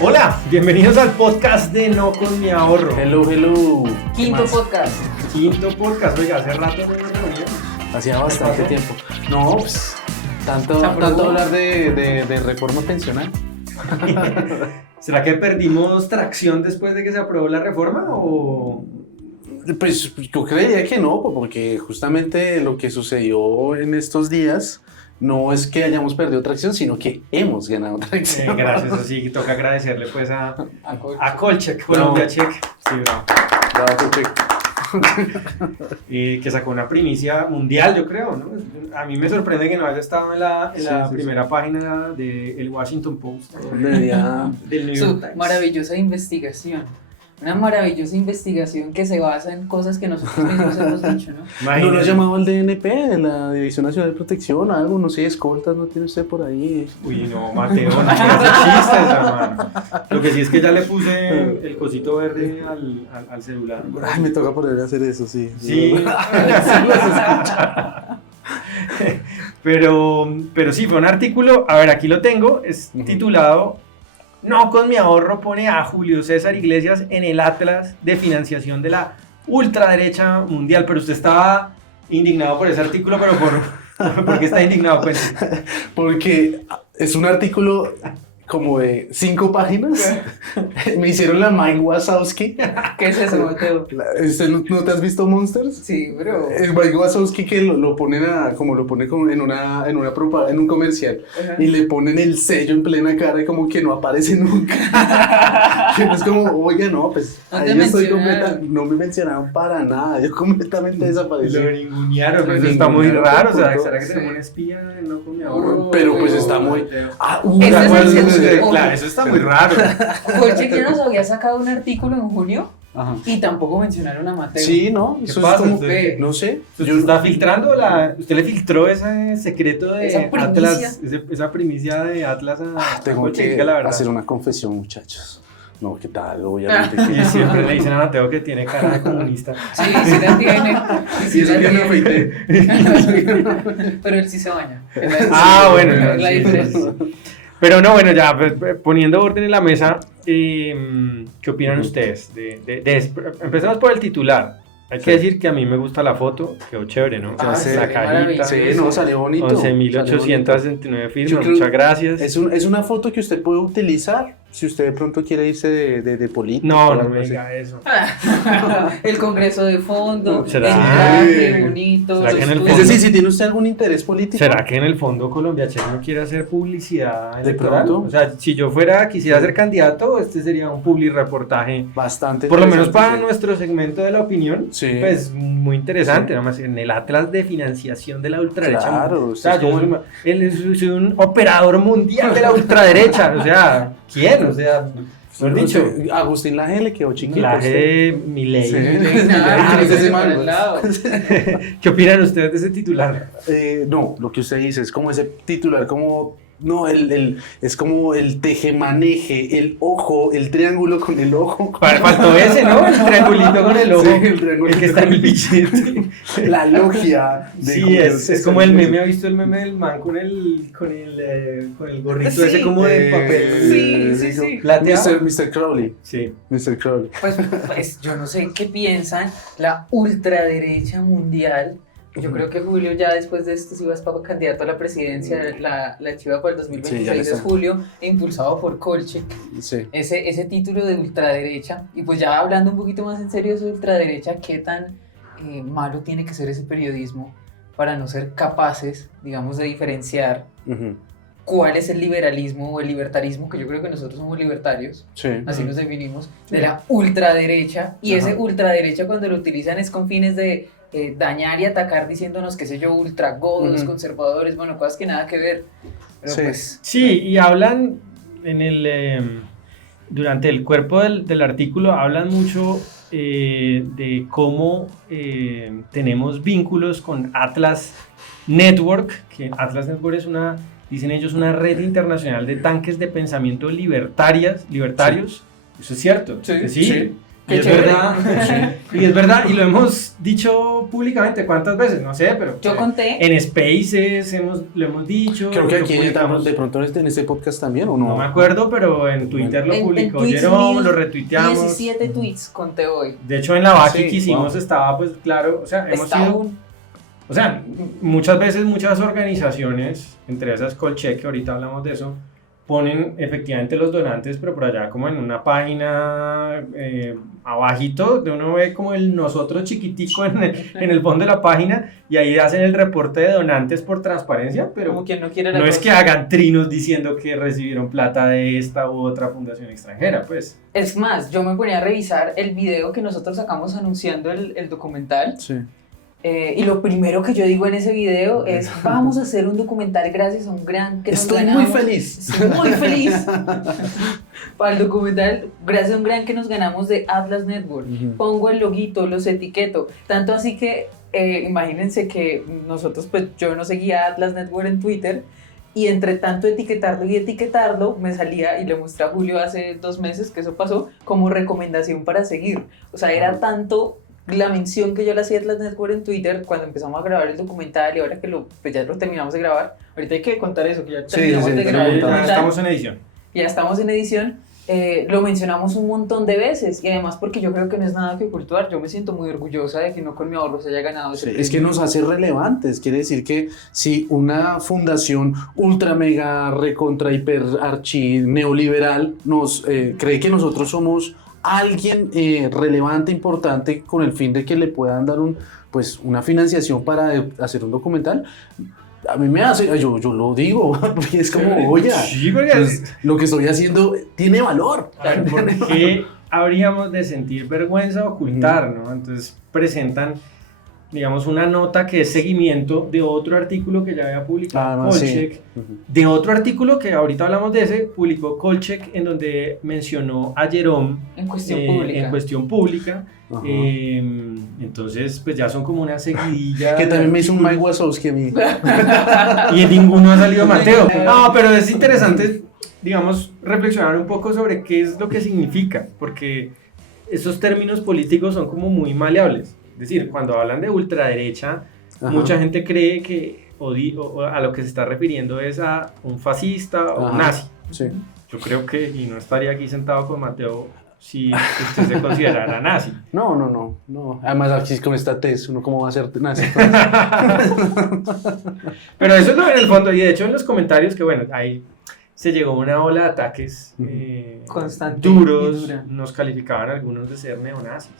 Hola, bienvenidos al podcast de No Con Mi Ahorro. Hello. Quinto podcast. Oiga, hace rato no nos reuníamos. Hacía bastante tiempo. No, pues, tanto hablar de reforma pensional. ¿Será que perdimos tracción después de que se aprobó la reforma o...? Pues yo creería que no, porque justamente lo que sucedió en estos días no es que hayamos perdido tracción, sino que hemos ganado tracción. Gracias, así toca agradecerle pues a A Colcheck, Colombia Check. Sí, bravo. Bravo, Check. Que sacó una primicia mundial, yo creo, ¿no? A mí me sorprende que no haya estado en la primera página del Washington Post, del New York Su Times. maravillosa investigación. Una maravillosa investigación que se basa en cosas que nosotros mismos hemos dicho, ¿no? ¿No lo ha llamado el DNP, la Dirección Nacional de Protección, algo? No sé, escoltas, ¿no tiene usted por ahí? Uy, no, Mateo, no me hace chistes, hermano. Lo que sí es que ya le puse el cosito verde al celular. Ay, me toca poder hacer eso, sí. Sí. Pero sí, fue un artículo, a ver, aquí lo tengo, es titulado No Con Mi Ahorro pone a Julio César Iglesias en el Atlas de financiación de la ultraderecha mundial. Pero usted estaba indignado por ese artículo, pero ¿por qué está indignado? Pues, porque es un artículo como de 5 páginas. Me hicieron la Mike Wazowski. ¿Qué es eso, Mateo? ¿No te has visto Monsters? Sí, bro. El Mike Wazowski que lo ponen como en un comercial. Ajá. Y le ponen el sello en plena cara y como que no aparece nunca. Es como, oiga, no, pues No ahí te yo estoy mencionaron. no me mencionaron para nada. Yo completamente desaparecí. lo ningunearon, pero Lo eso está muy ningunearon raro. O sea, por ¿será que todo. tenemos un espía en No Con Mi Ahorro? Pero pues está muy... Ese es el segundo. Claro, eso está muy raro. Colcheck ya nos había sacado un artículo en junio Ajá. y tampoco mencionaron a Mateo. Sí, ¿no? ¿Qué Eso pasa? es como... Usted- No sé. ¿Usted está filtrando usted le filtró ese secreto de Esa primicia. Atlas, esa primicia de Atlas a Tengo Colcheck, que la verdad? hacer una confesión, muchachos. No, ¿qué tal? Obviamente. Y siempre le dicen a Mateo que tiene cara de comunista. Sí, sí la tiene. Sí, eso la que me tiene. afeité. Pero él sí se baña. Bueno, Es la sí, diferencia. Pero no, bueno, ya pues, poniendo orden en la mesa, ¿qué opinan ustedes? Empezemos por el titular. Hay que decir que a mí me gusta la foto, quedó chévere, ¿no? Ah, sí, la qué cajita, maravilla. Sí, no, salió bonito. 11.869 Yo firmas, creo- muchas gracias. Es una foto que usted puede utilizar si usted de pronto quiere irse de político. No, o no algo me así. diga eso. El congreso de fondo, el ¿Será? traje bonito. ¿Será que en el los Es fondo- decir, si tiene usted algún interés político. ¿Será que en el fondo Colombia Check no quiere hacer publicidad ¿De electoral? pronto? O sea, si yo quisiera ser candidato, este sería un public reportaje. Bastante. Por lo menos interesante, para sí. nuestro segmento de la opinión, Sí. pues muy interesante, Sí. nada más en el Atlas de financiación de la ultraderecha. Claro, o sea, es yo como- soy un operador mundial de la ultraderecha, o sea, ¿quién? O sea, mejor dicho, Agustín Laje le quedó chiquito. la de Milei. Sí. Claro, Es ese por man, el lado. ¿Qué opinan ustedes de ese titular? No, lo que usted dice es como ese titular, como. No, es como el tejemaneje, el ojo, el triángulo con el ojo. Faltó ese, ¿no? El triangulito con el ojo. Sí, el triangulito el que está en el con el- billete. La logia. de Sí, Julio es César como el Iglesias. meme. ¿Ha visto el meme del man con el gorrito Sí. ese como de papel? Sí. Plateado. Mr. Crowley. Sí. Mr. Crowley. Pues yo no sé qué piensan la ultraderecha mundial. Yo creo que Julio ya después de esto, si vas para candidato a la presidencia, la chiva para el Sí, ya 2026 está. es Julio, impulsado por Colcheck. Sí. Ese título de ultraderecha, y pues ya hablando un poquito más en serio de ultraderecha, ¿qué tan malo tiene que ser ese periodismo para no ser capaces, digamos, de diferenciar Ujú. cuál es el liberalismo o el libertarismo, que yo creo que nosotros somos libertarios, Sí. así nos definimos, de la ultraderecha, y Ajá. ese ultraderecha cuando lo utilizan es con fines de dañar y atacar diciéndonos, qué sé yo, ultragodos, Ujú. conservadores, bueno, cosas que nada que ver, pero Sí. pues... Sí, y hablan durante el cuerpo del artículo, hablan mucho de cómo tenemos vínculos con Atlas Network, que Atlas Network es dicen ellos, una red internacional de tanques de pensamiento libertarios. Eso es cierto. Sí, que sí. sí. Y es verdad, y es verdad, y lo hemos dicho públicamente, ¿cuántas veces? No sé, pero Yo conté. en Spaces lo hemos dicho. Creo que lo aquí publicamos. de pronto en este podcast también, ¿o no? No me acuerdo, pero en Twitter lo En publicó tweets Jerome, lo retuiteamos. 17 tweets conté hoy. De hecho, en la Baki Sí, que hicimos wow. estaba, pues claro, o sea, hemos Está sido... aún. O sea, muchas veces muchas organizaciones, entre esas Colcheck, que ahorita hablamos de eso, ponen efectivamente los donantes, pero por allá como en una página abajito, de uno ve como el nosotros chiquitico en el fondo de la página, y ahí hacen el reporte de donantes por transparencia, pero Como quien no quiere la no es cosa. que hagan trinos diciendo que recibieron plata de esta u otra fundación extranjera, pues. Es más, yo me ponía a revisar el video que nosotros sacamos anunciando el documental. Sí. Y lo primero que yo digo en ese video es: vamos a hacer un documental gracias a un gran que nos Estoy ganamos. muy feliz. Estoy muy feliz. Para el documental, gracias a un gran que nos ganamos de Atlas Network. Pongo el loguito, los etiqueto. Tanto así que imagínense que nosotros, pues yo no seguía a Atlas Network en Twitter. Y entre tanto etiquetarlo, me salía, y le mostré a Julio hace 2 meses que eso pasó, como recomendación para seguir. O sea, era tanto la mención que yo le hacía a Atlas Network en Twitter cuando empezamos a grabar el documental, y ahora que pues ya lo terminamos de grabar. Ahorita hay que contar eso, que ya terminamos de grabar el Ya documental. estamos en edición. Ya estamos en edición. Lo mencionamos un montón de veces, y además porque yo creo que no es nada que ocultar. Yo me siento muy orgullosa de que No Con Mi Ahorro se haya ganado ese Sí, premio. es que nos hace relevantes, quiere decir que si una fundación ultra mega recontra hiper archi neoliberal nos cree que nosotros somos alguien relevante, importante, con el fin de que le puedan dar pues una financiación para hacer un documental, a mí me hace, yo lo digo, porque es como, oye, Sí, porque pues, lo que estoy haciendo tiene valor. Claro, ¿por qué habríamos de sentir vergüenza o ocultar, no? Entonces presentan, digamos, una nota que es seguimiento de otro artículo que ya había publicado Kolchek, Sí. de otro artículo que ahorita hablamos de ese, publicó Kolchek, en donde mencionó a Jerome En cuestión pública. en cuestión pública. Ajá. Entonces, pues ya son como una seguidilla. Que también me hizo un Mike Wazowski a mí. Y en ninguno ha salido Mateo. No, pero es interesante, digamos, reflexionar un poco sobre qué es lo que significa, porque esos términos políticos son como muy maleables. Es decir, cuando hablan de ultraderecha, Ajá. mucha gente cree que o a lo que se está refiriendo es a un fascista o un Ajá. nazi. Sí. Yo creo que, y no estaría aquí sentado con Mateo si usted se considerara nazi. No. Además, aquí con esta tez, uno cómo va a ser nazi. Pero eso es lo en el fondo, y de hecho en los comentarios, que bueno, ahí se llegó una ola de ataques Constante y duros, dura. nos calificaban algunos de ser neonazis.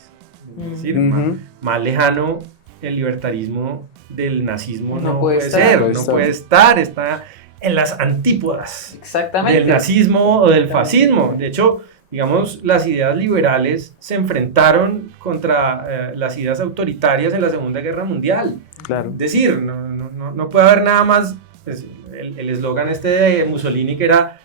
Es decir, Ujú. más lejano el libertarismo del nazismo No no, puede puede estar. ser, No no puede puede estar, está en las antípodas Exactamente. del nazismo o del fascismo. De hecho, digamos, las ideas liberales se enfrentaron contra las ideas autoritarias en la Segunda Guerra Mundial. Claro. Es decir, no puede haber nada más, pues, el eslogan este de Mussolini, que era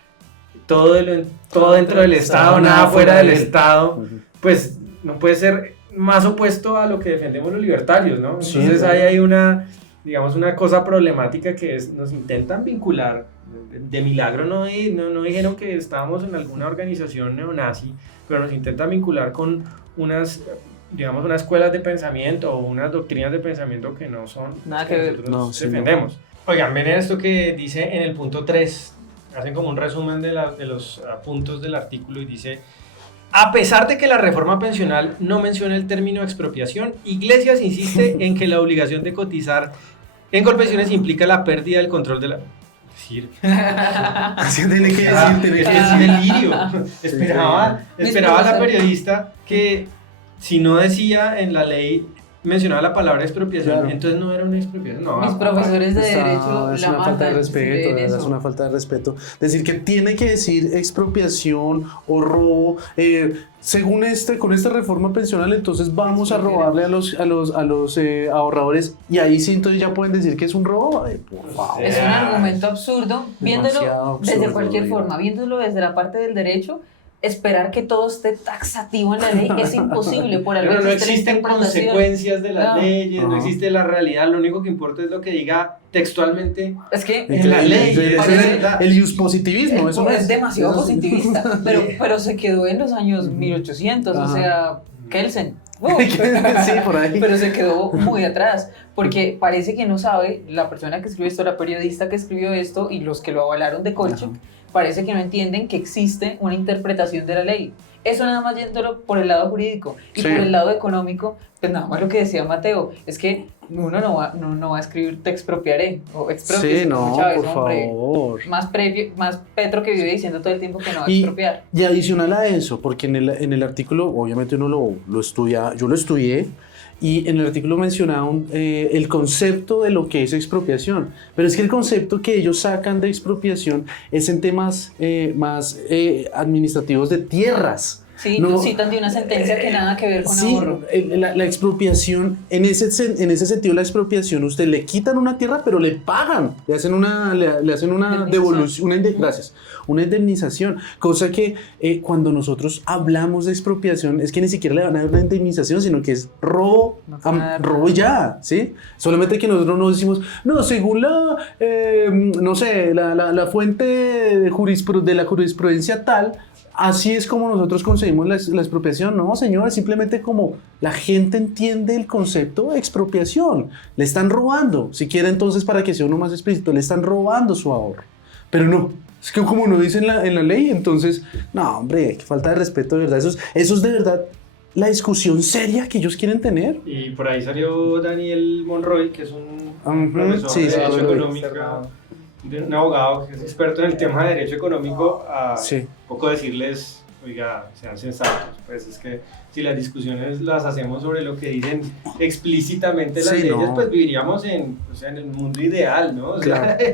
todo dentro del Estado, nada fuera del Estado, Ujú. pues no puede ser más opuesto a lo que defendemos los libertarios, ¿no? Sí, Entonces claro. ahí hay una, digamos, una cosa problemática que es, nos intentan vincular, de milagro no dijeron que estábamos en alguna organización neonazi, pero nos intentan vincular con unas, digamos, unas escuelas de pensamiento o unas doctrinas de pensamiento que no son Nada que ver. nosotros No, sí, defendemos. Oigan, ven esto que dice en el punto 3, hacen como un resumen de los puntos del artículo, y dice: a pesar de que la reforma pensional no menciona el término expropiación, Iglesias insiste en que la obligación de cotizar en Colpensiones implica la pérdida del control de la... Es decir, Así tiene que ah, decir, es que es delirio. Esperaba Mis la profesores- periodista que si no decía en la ley, mencionaba la palabra expropiación, Claro. entonces no era una expropiación. No, Mis profesores de Está- derecho es la una falta de matan. respeto, de verdad, es una falta de respeto. Decir que tiene que decir expropiación o robo, según con esta reforma pensional, entonces vamos a robarle a los ahorradores, y ahí sí entonces ya pueden decir que es un robo. Ay, por favor. Es un argumento absurdo, viéndolo Demasiado desde absurdo, cualquier digo. forma, viéndolo desde la parte del derecho. Esperar que todo esté taxativo en la ley es imposible, por algo Pero no existe la existen interpretación. consecuencias de las No. leyes, no Ajá. existe la realidad, lo único que importa es lo que diga textualmente Es que en la ley. Ese es es verdad. el positivismo, eso no es demasiado eso sí. positivista, pero se quedó en los años 1800, o Ajá. sea, Kelsen. Sí, por ahí. Pero se quedó muy atrás, porque parece que no sabe, la persona que escribió esto, la periodista que escribió esto y los que lo avalaron de Kolchak, parece que no entienden que existe una interpretación de la ley. Eso nada más yéndolo por el lado jurídico. Y Sí. por el lado económico, pues nada más lo que decía Mateo, es que uno no va a escribir te expropiaré o expropies, Sí, como no, Chávez, por hombre. favor. Más Petro que vive diciendo todo el tiempo que no va a Y, expropiar. y adicional a eso, porque en el artículo, obviamente uno lo estudia, yo lo estudié, y en el artículo mencionaban el concepto de lo que es expropiación. Pero es que el concepto que ellos sacan de expropiación es en temas más administrativos de tierras. Sí, No, citan de una sentencia que nada que ver con sí, ahorro. la expropiación, en ese sentido la expropiación, usted le quitan una tierra, pero le pagan, le hacen una devolución, gracias, una indemnización, cosa que cuando nosotros hablamos de expropiación es que ni siquiera le van a dar una indemnización, sino que es robo, No te van a dar robo y ya, ¿sí? Solamente que nosotros no decimos, no, según no sé, la fuente de la jurisprudencia tal, así es como nosotros conseguimos la expropiación. No, señor, simplemente como la gente entiende el concepto de expropiación. Le están robando. Si quiere, entonces, para que sea uno más explícito, le están robando su ahorro. Pero no, es que como no dice en la ley, entonces, no, hombre, qué falta de respeto, de verdad. Eso es de verdad la discusión seria que ellos quieren tener. Y por ahí salió Daniel Monroy, que es un profesor sí, de sí, Derecho Monroy. Económico, un abogado que es experto en el tema de Derecho Económico, a Sí. un poco decirles, oiga, sean sensatos, pues es que si las discusiones las hacemos sobre lo que dicen explícitamente las Sí, leyes, no. pues viviríamos en el mundo ideal, ¿no? O sea, Claro.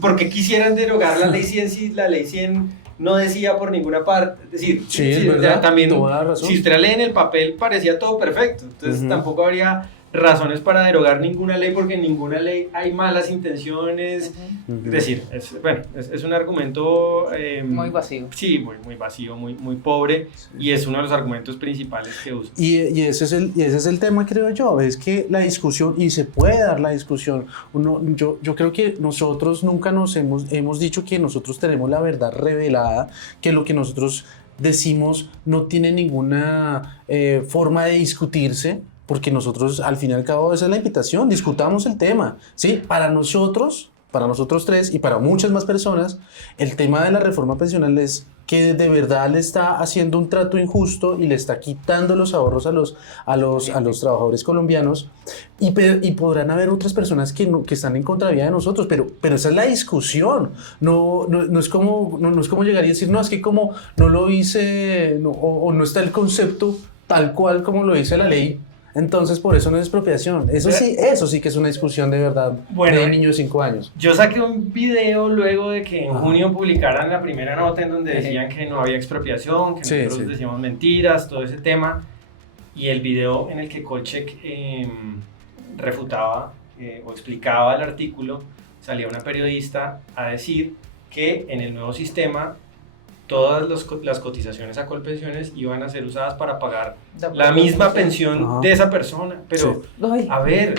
¿por qué quisieran derogar la ley 100 si la ley 100 no decía por ninguna parte? Es decir, Sí, es verdad, también, toda la razón. si usted lee en el papel parecía todo perfecto, entonces Ujú. tampoco habría razones para derogar ninguna ley, porque en ninguna ley hay malas intenciones. Es decir, es un argumento Muy vacío. sí, muy vacío, muy pobre, y es uno de los argumentos principales que uso. Y ese es el tema, creo yo, es que la discusión, y se puede dar la discusión, yo creo que nosotros nunca hemos dicho que nosotros tenemos la verdad revelada, que lo que nosotros decimos no tiene ninguna forma de discutirse, porque nosotros al fin y al cabo esa es la invitación, discutamos el tema, ¿sí? Para nosotros tres y para muchas más personas, el tema de la reforma pensional es que de verdad le está haciendo un trato injusto y le está quitando los ahorros a los trabajadores colombianos, y podrán haber otras personas que están en contravía de nosotros, pero esa es la discusión. No es como llegar y decir, no, es que como no lo hice, o no está el concepto tal cual como lo dice la ley, entonces por eso no es expropiación. Eso sí que es una discusión de verdad, Bueno, de niños de 5 años. Yo saqué un video luego de que en Ajá. junio publicaran la primera nota en donde decían que no había expropiación, que Sí, nosotros sí. decíamos mentiras, todo ese tema, y el video en el que Kolchak refutaba o explicaba el artículo, salía una periodista a decir que en el nuevo sistema todas las cotizaciones a Colpensiones iban a ser usadas para pagar la misma pensión Ajá. de esa persona, pero Ay, a ver,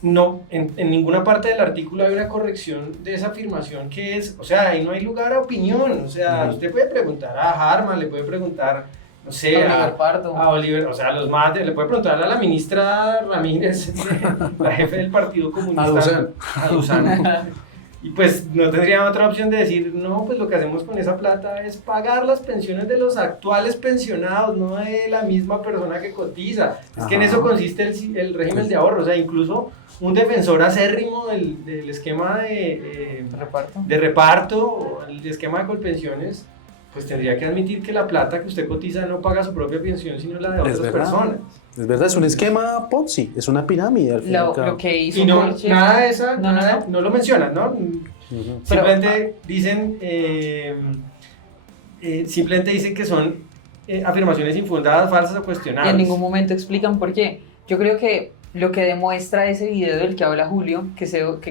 no, en ninguna parte del artículo hay una corrección de esa afirmación que es, o sea, ahí no hay lugar a opinión, o sea, usted puede preguntar a Harman, le puede preguntar, no sé, Oliver Pardo. a Oliver, o sea, a los más, le puede preguntar a la ministra Ramírez, la jefe del Partido Comunista, a Dusan. Y pues no tendría otra opción de decir, no, pues lo que hacemos con esa plata es pagar las pensiones de los actuales pensionados, no de la misma persona que cotiza. Es que en eso consiste el régimen de ahorro, o sea, incluso un defensor acérrimo del esquema de reparto, o el esquema de Colpensiones, pues tendría que admitir que la plata que usted cotiza no paga su propia pensión, sino la de otras personas. Es verdad, es un esquema Ponzi, es una pirámide al fin y al cabo. Lo que hizo Y no, Kolchak- nada de esa, No, no lo mencionan, ¿no? Ujú. Simplemente dicen, simplemente dicen que son afirmaciones infundadas, falsas o Y cuestionables. en ningún momento explican por qué. Yo creo que lo que demuestra ese video del que habla Julio, que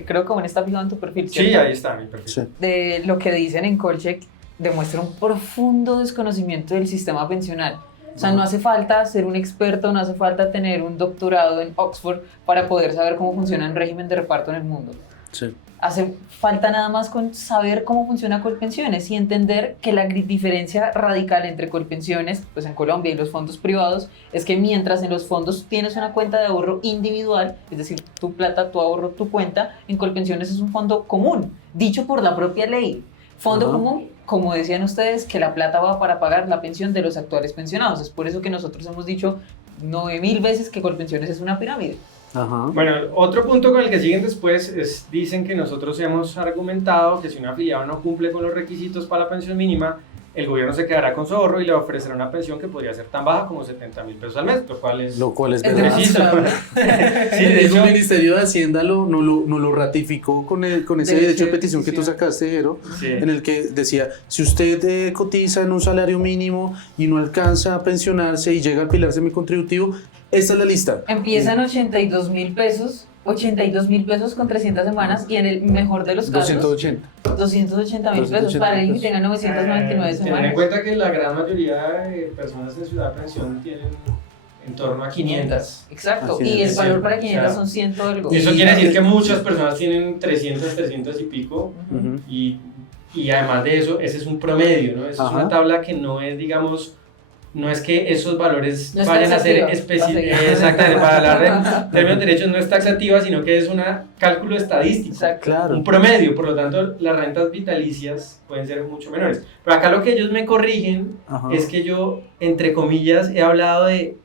creo que aún está fijado en tu perfil, Sí, ¿cierto? ahí está mi perfil. Sí. De lo que dicen en Kolchak, demuestra un profundo desconocimiento del sistema pensional. O sea, no hace falta ser un experto, no hace falta tener un doctorado en Oxford para poder saber cómo funciona un régimen de reparto en el mundo. Sí. hace falta nada más con saber cómo funciona Colpensiones y entender que la diferencia radical entre Colpensiones, pues en Colombia, y los fondos privados, es que mientras en los fondos tienes una cuenta de ahorro individual, es decir, tu plata, tu ahorro, tu cuenta, en Colpensiones es un fondo común, dicho por la propia ley. Fondo común, como decían ustedes, que la plata va para pagar la pensión de los actuales pensionados. Es por eso que nosotros hemos dicho 9000 veces que Colpensiones es una pirámide. Ajá. Bueno, otro punto con el que siguen después es, dicen que nosotros hemos argumentado que si un afiliado no cumple con los requisitos para la pensión mínima, el gobierno se quedará con su ahorro y le ofrecerá una pensión que podría ser tan baja como 70.000 pesos al mes, Lo cual es Es verdad. preciso. Sí, de El hecho, Ministerio de Hacienda no lo ratificó con ese derecho de petición que tú sacaste, Jero, sí. en el que decía, si usted cotiza en un salario mínimo y no alcanza a pensionarse y llega al pilar semicontributivo, esta es la lista. Empiezan 82.000 pesos, 82.000 pesos con 300 semanas y en el mejor de los casos 280. 280.000 pesos para alguien que tenga 999 Tener en semanas. cuenta que la gran mayoría de personas en Ciudad Pensión tienen en torno a 500. Exacto, Así y el es. valor para O 500 sea, son 100 algo. Y eso quiere decir que muchas personas tienen 300, 300 y pico. Ujú. Y además de eso, ese es un promedio, ¿no? Esa es Ajá. una tabla que no es, digamos, no es que esos valores No es vayan a ser taxativa, específicos. Exactamente, para hablar de términos de derechos no es taxativa, sino que es un cálculo estadístico. Exacto. Claro. Un promedio, por lo tanto, las rentas vitalicias pueden ser mucho menores. Pero acá lo que ellos me corrigen Ajá. es que yo, entre comillas, he hablado de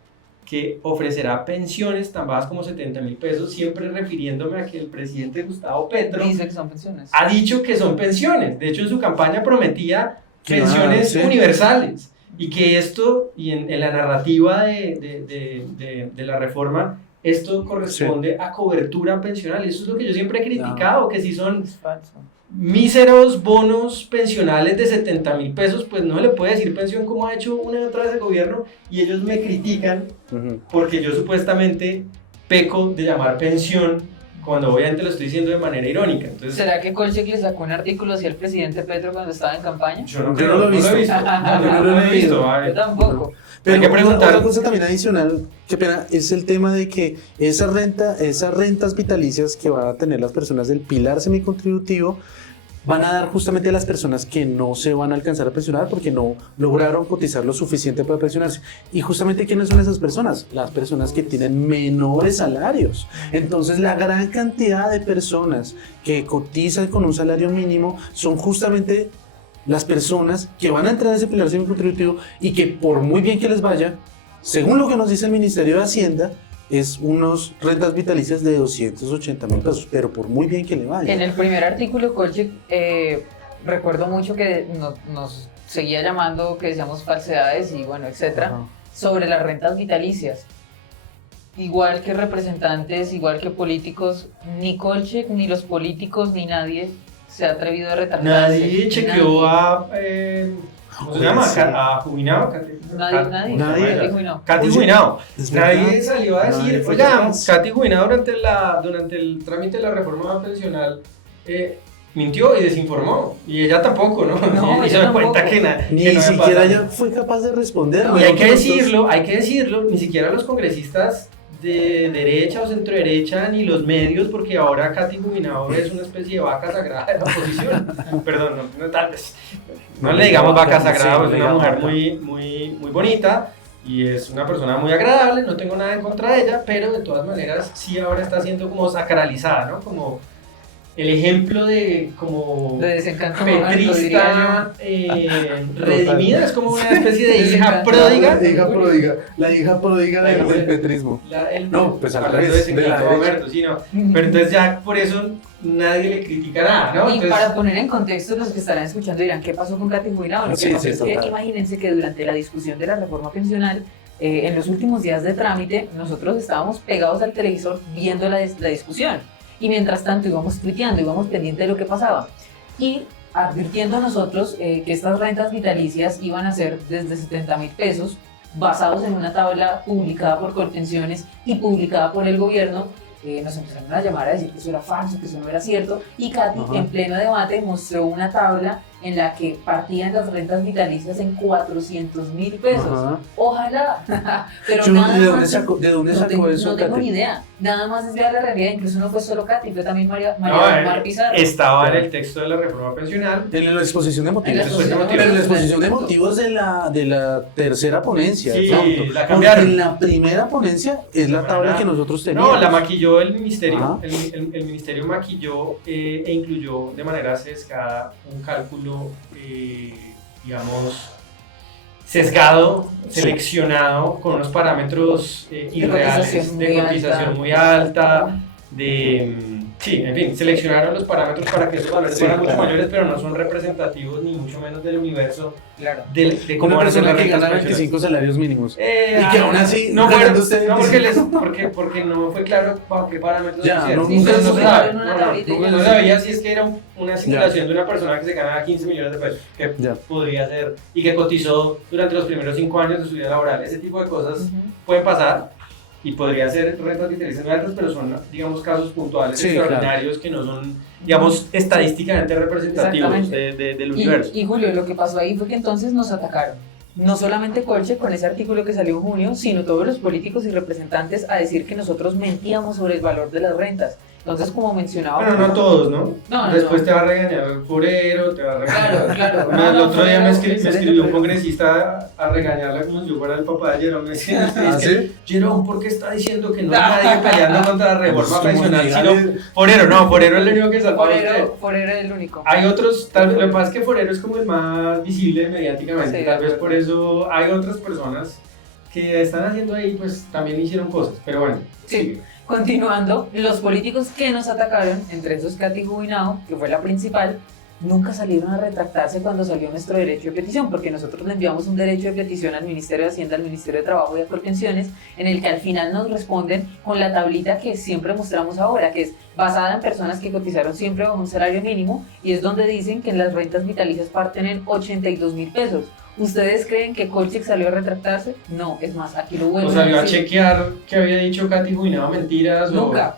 que ofrecerá pensiones tan bajas como 70.000 pesos, siempre refiriéndome a que el presidente Gustavo Petro Dice que son pensiones. ha dicho que son pensiones. De hecho, en su campaña prometía Que pensiones sí. universales. Y que esto, y en la narrativa de la reforma, esto corresponde a cobertura pensional. Y eso es lo que yo siempre he criticado, que si son Es falso. míseros bonos pensionales de 70.000 pesos, pues no le puede decir pensión como ha hecho una y otra vez el gobierno. Y ellos me critican Ujú. porque yo supuestamente peco de llamar pensión cuando obviamente lo estoy diciendo de manera irónica. Entonces, ¿Será que Kolchak le sacó un artículo hacia el presidente Petro cuando estaba en campaña? yo no, Yo creo, no lo he visto. No, yo no lo he visto. A Yo ver. tampoco. Pero Hay que preguntar. otra cosa también adicional, qué pena, es el tema de que esas rentas vitalicias que van a tener las personas del pilar semicontributivo van a dar justamente a las personas que no se van a alcanzar a pensionar porque no lograron cotizar lo suficiente para pensionarse. Y justamente, ¿quiénes son esas personas? Las personas que tienen menores salarios. Entonces, la gran cantidad de personas que cotizan con un salario mínimo son justamente las personas que van a entrar a ese pilar semicontributivo y que, por muy bien que les vaya, según lo que nos dice el Ministerio de Hacienda, es unos rentas vitalicias de 280.000 pesos, pero por muy bien que le vaya. En el primer artículo, Kolchak, recuerdo mucho que nos seguía llamando, que decíamos falsedades y bueno, etcétera, Ajá. sobre las rentas vitalicias. Igual que representantes, igual que políticos, ni Kolchak, ni los políticos, ni nadie se ha atrevido a retractarse. Nadie chequeó a. ¿Cómo se llama? Sí. A Juminado. Nadie dijo y no. Katy Oye, Juminado. es verdad. Nadie salió a Nadie decir, fue oiga, capaz. Katy Juminado durante el trámite de la reforma pensional mintió y desinformó. Y ella tampoco, ¿no? No, y se ella da cuenta tampoco. que, Ni que no había siquiera pasado. ella fue capaz de responder. Y hay que decirlo, ni siquiera los congresistas de derecha o centro derecha, ni los medios, porque ahora Katy Juminado es una especie de vaca sagrada de la oposición. Perdón, no tal vez. No le digamos vaca sagrada, es una mujer muy bonita y es una persona muy agradable, no tengo nada en contra de ella, pero de todas maneras sí ahora está siendo como sacralizada, ¿no? Como el ejemplo de como De desencanto romántico, diría petrista redimida, es como una especie de hija pródiga. La hija pródiga del petrismo. No, pues al hablando revés, de de la desencanto derecha. Roberto, sí, no. Pero entonces ya por eso nadie le critica nada, ¿no? Y Entonces, para poner en contexto, los que estarán escuchando dirán, ¿qué pasó con Katy Juminado? Lo que Sí, pasa sí, es que total. imagínense que durante la discusión de la reforma pensional, en los últimos días de trámite, nosotros estábamos pegados al televisor viendo la discusión. Y mientras tanto íbamos tuiteando, íbamos pendientes de lo que pasaba. Y advirtiendo a nosotros que estas rentas vitalicias iban a ser desde 70.000 pesos, basados en una tabla publicada por Colpensiones y publicada por el gobierno. Nos empezaron a llamar a decir que eso era falso, que eso no era cierto, y Katy Ajá. en pleno debate mostró una tabla en la que partían las rentas vitalicias en 400.000 pesos. Ajá. Ojalá, pero Yo, nada ¿de dónde más. sacó, eso, No tengo Kate? ni idea. Nada más es ver la realidad. Incluso no fue solo Katy, fue también María No, del Mar Pizarro. estaba en el texto de la reforma pensional. En la exposición de motivos. En la exposición de Pero en la motivos. exposición de motivos de la tercera ponencia. Sí, exacto. la Porque cambiaron. en la primera ponencia es la tabla que nosotros teníamos. No, la maquilló el ministerio. Ajá. El ministerio maquilló e incluyó de manera sesgada un cálculo, digamos, sesgado, Sí. seleccionado con unos parámetros irreales cotización de muy cotización alta. muy alta, sí, en fin, seleccionaron los parámetros para que esos valores Sí, fueran mucho claro. mayores, pero no son representativos ni mucho menos del universo Claro. de cómo Una van a ser persona las que rentas gana pensionales. 25 salarios mínimos. Y que aún así, no, ganando usted no porque no fue claro bajo qué parámetros Ya, hicieron. no, Entonces, no se se sabe, sabe, una tablita y no ya. sabía si es que era una simulación de una persona que se ganaba 15 millones de pesos, que Ya. podría ser, y que cotizó durante los primeros 5 años de su vida laboral. Ese tipo de cosas Ujú. pueden pasar y podría ser rentas vitalicias muy altas, pero son, digamos, casos puntuales, Sí, extraordinarios, que no son, digamos, estadísticamente representativos Exactamente. del universo. Y Julio, lo que pasó ahí fue que entonces nos atacaron. No solamente Colche con ese artículo que salió en junio, sino todos los políticos y representantes a decir que nosotros mentíamos sobre el valor de las rentas. Entonces, como mencionaba... Bueno, no todos, ¿no? No, Después no. te va a regañar el forero, te va a regañar. Claro. El otro día me escribió un Excelente. congresista a regañarla como si yo fuera el papá de Jerome. Me decía, ¿Ah, es que, sí? Jerome, ¿por qué está diciendo que no hay nadie peleando contra la reforma Somos pensional? legales. Sino Forero es el único que salvó a usted. Forero es el único. Hay otros, tal vez, lo que pasa es que Forero es como el más visible mediáticamente, Sí, tal vez de por eso hay otras personas que están haciendo ahí, pues también hicieron cosas, pero bueno, Sí. sigue. Continuando, los políticos que nos atacaron, entre esos Katy Jubinao, que fue la principal, nunca salieron a retractarse cuando salió nuestro derecho de petición, porque nosotros le enviamos un derecho de petición al Ministerio de Hacienda, al Ministerio de Trabajo y a Colpensiones, en el que al final nos responden con la tablita que siempre mostramos ahora, que es basada en personas que cotizaron siempre bajo un salario mínimo, y es donde dicen que las rentas vitalicias parten en 82.000 pesos. ¿Ustedes creen que Colcheck salió a retractarse? No, es más, aquí lo vuelvo O salió a decir. chequear que había dicho Katy Jubinado mentiras. Nunca.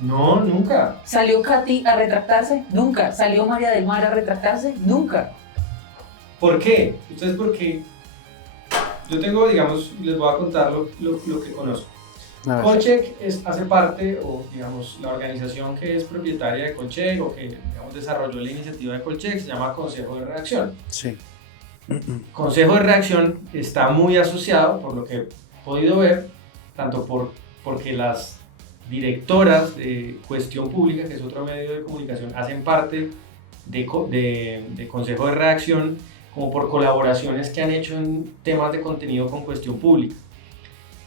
No, nunca. ¿Salió Katy a retractarse? Nunca. ¿Salió María del Mar a retractarse? Nunca. ¿Por qué? ¿Ustedes por qué? Yo tengo, digamos, les voy a contar lo que conozco. A ver. Colcheck hace parte, o digamos, la organización que es propietaria de Colcheck, o que, digamos, desarrolló la iniciativa de Colcheck, se llama Consejo de Redacción. Sí. Consejo de Redacción está muy asociado, por lo que he podido ver, tanto porque las directoras de Cuestión Pública, que es otro medio de comunicación, hacen parte de Consejo de Redacción, como por colaboraciones que han hecho en temas de contenido con Cuestión Pública.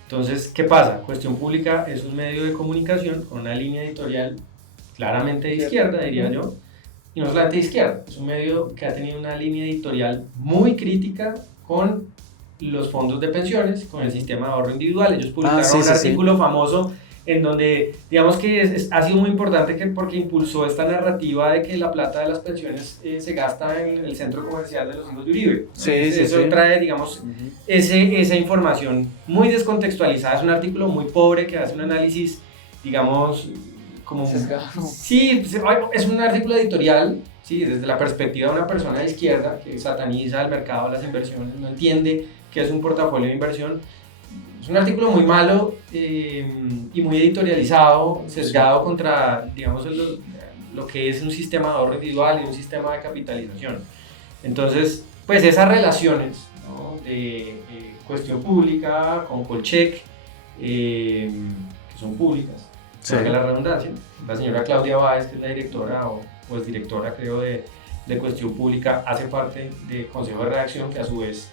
Entonces, ¿qué pasa? Cuestión Pública es un medio de comunicación con una línea editorial claramente de izquierda, diría yo, y no solamente de izquierda, es un medio que ha tenido una línea editorial muy crítica con los fondos de pensiones, con el sistema de ahorro individual. Ellos publicaron sí, un sí, artículo famoso en donde, digamos que ha sido muy importante porque impulsó esta narrativa de que la plata de las pensiones se gasta en el centro comercial de los hijos de Uribe. Sí, Entonces, sí, eso sí. trae, digamos, esa información muy descontextualizada. Es un artículo muy pobre que hace un análisis, digamos, como... Sesgado. Sí, es un artículo editorial, sí, desde la perspectiva de una persona de izquierda que sataniza el mercado de las inversiones, no entiende qué es un portafolio de inversión. Es un artículo muy malo y muy editorializado, sesgado contra, digamos, lo que es un sistema de ahorro individual y un sistema de capitalización. Entonces, pues esas relaciones, ¿no?, de Cuestión Pública con Colcheck, que son públicas, Sí. valga la redundancia. La señora Claudia Báez, que es la directora o es directora, creo, de Cuestión Pública, hace parte del Consejo de Redacción, que a su vez,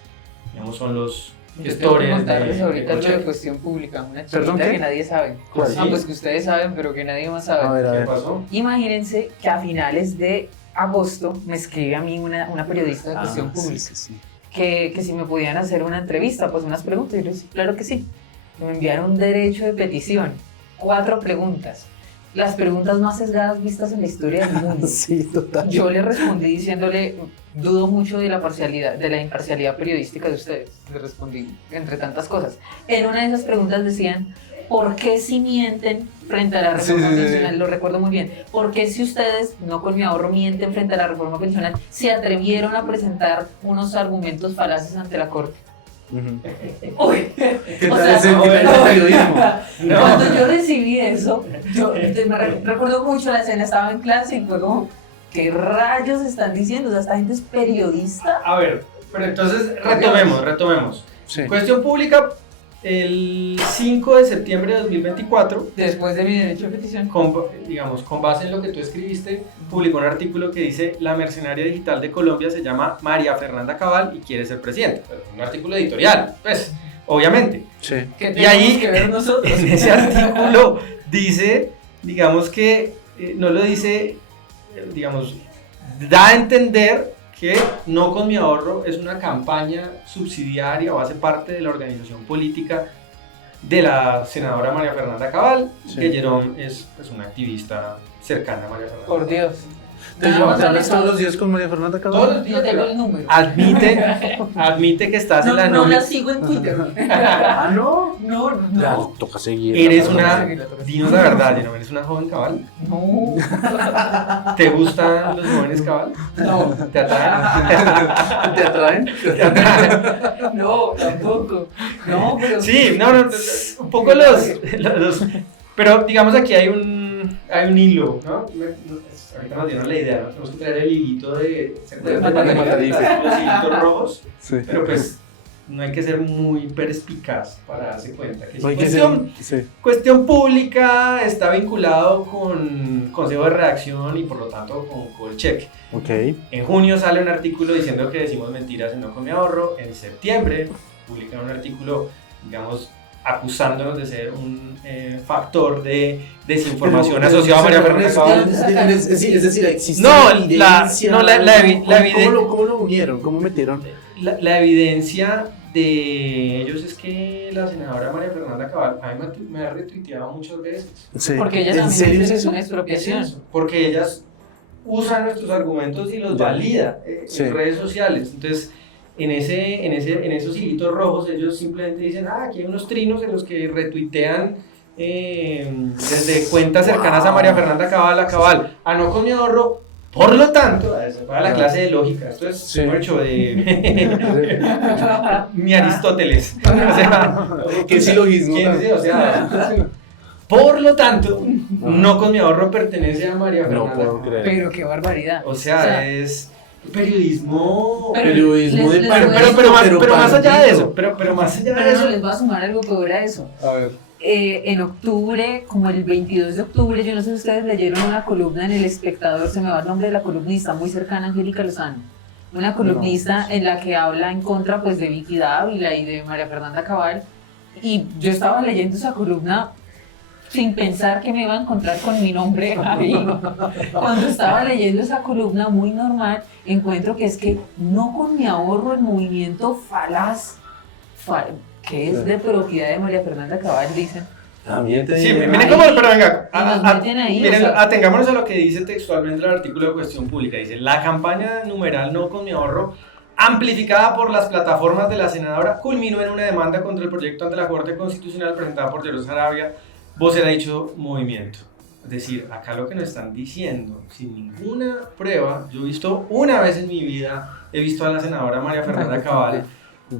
digamos, son los Yo tengo que gestores contarles de ahorita lo de Colcheck. Cuestión Pública, una ¿Perdón, chiquita qué? que nadie sabe. ¿Cuál? Ah, pues que ustedes saben, pero que nadie más sabe. A ver, a ¿Qué ver. pasó? Imagínense que a finales de agosto me escribe a mí una periodista de Cuestión sí, Pública sí, sí. que si me podían hacer una entrevista, pues unas preguntas. Y yo le dije, claro que sí. Me enviaron un derecho de petición, 4 preguntas. Las preguntas más sesgadas vistas en la historia del mundo. Sí, total. Yo le respondí diciéndole, dudo mucho de la parcialidad, de la imparcialidad periodística de ustedes. Le respondí entre tantas cosas. En una de esas preguntas decían, ¿por qué si mienten frente a la reforma pensional? Lo recuerdo muy bien. ¿Por qué si ustedes, no con mi ahorro, mienten frente a la reforma pensional, se atrevieron a presentar unos argumentos falaces ante la Corte? Uy, ¿Qué o tal sea, ese periodismo? No. Cuando yo recibí eso, recuerdo mucho la escena, estaba en clase y fue como, ¿qué rayos están diciendo? O sea, esta gente es periodista. A ver, pero entonces retomemos. Sí. Cuestión pública, el 5 de septiembre de 2024, Después de mi derecho a petición. con base en lo que tú escribiste, publicó un artículo que dice: la mercenaria digital de Colombia se llama María Fernanda Cabal y quiere ser presidenta. Un artículo editorial, pues, obviamente. Sí. ¿Qué Y ahí, tenemos que ver nosotros? en ese artículo dice, digamos que, no lo dice, digamos, da a entender que No con mi ahorro es una campaña subsidiaria o hace parte de la organización política de la senadora María Fernanda Cabal, Sí. que Jerome es pues, una activista cercana a María Fernanda. Por Dios. ¿Te hablas todos los días con María Fernanda Cabal? Todos los Yo días, tengo el número. admite que estás en la No nómina. la sigo en Twitter. Ah, no. No. Ya, toca seguir. Eres Toca una, seguirla. dinos la verdad, Jerome, ¿eres una joven cabal? No. ¿Te gustan los jóvenes cabal? No. ¿Te atraen? ¿Te atraen? ¿Te atraen? No, tampoco. No, pero. Sí, no, un poco los pero digamos aquí hay un hilo, ¿no? Ahorita nos dieron la idea, ¿no? Tenemos que traer el hilito de Matarife. los hilitos rojos, Sí. pero pues no hay que ser muy perspicaz para darse cuenta que No hay es que ser. Sí. cuestión pública, está vinculado con Consejo de Redacción y por lo tanto con Colcheck. Ok. En junio sale un artículo diciendo que decimos mentiras en No con mi ahorro. En septiembre publican un artículo, digamos, acusándonos de ser un factor de desinformación Pero, asociado a María Fernanda Cabal. Es decir, existe No, evidencia. la evidencia. ¿Cómo lo unieron? ¿Cómo metieron? La evidencia de ellos es que la senadora María Fernanda Cabal a mí me ha retuiteado muchas veces. Sí. Porque ella ¿En también serio dice es que es eso? una expropiación. Es eso, porque ellas usan nuestros argumentos y los Ya. valida Sí. en redes sociales. Entonces, en esos hilitos rojos, ellos simplemente dicen: aquí hay unos trinos en los que retuitean desde cuentas cercanas a María Fernanda Cabal, a No con mi ahorro. Por lo tanto, para la clase de lógica, esto es Sí. mucho de mi Aristóteles. O sea, ¿Qué silogismo? ¿quién dice? O sea, por lo tanto, No con mi ahorro pertenece a María No Fernanda puedo Cabal. creer. Pero qué barbaridad. O sea, es periodismo. Periodismo de les par- voy a- Pero más allá de partito. eso, pero más allá de Pero no, eso. les voy a sumar algo peor a eso. A ver. En octubre, como el 22 de octubre, yo no sé si ustedes leyeron una columna en El Espectador, se me va el nombre de la columnista, muy cercana a Angélica Lozano. Una columnista en la que habla en contra pues, de Vicky Dávila y de María Fernanda Cabal. Y yo estaba leyendo esa columna sin pensar que me iba a encontrar con mi nombre ahí. Cuando estaba leyendo esa columna muy normal, encuentro que es que No con mi ahorro, el movimiento falaz, que es de propiedad de María Fernanda Cabal, dicen. También te Sí, diré. miren cómo, pero venga, Y nos meten ahí, miren, o sea. atengámonos a lo que dice textualmente el artículo de Cuestión Pública. Dice: la campaña numeral No con mi ahorro, amplificada por las plataformas de la senadora, culminó en una demanda contra el proyecto ante la Corte Constitucional presentada por Yeros Sarabia, vocera de dicho movimiento. Es decir, acá lo que nos están diciendo, sin ninguna prueba, yo he visto una vez en mi vida, he visto a la senadora María Fernanda Cabal.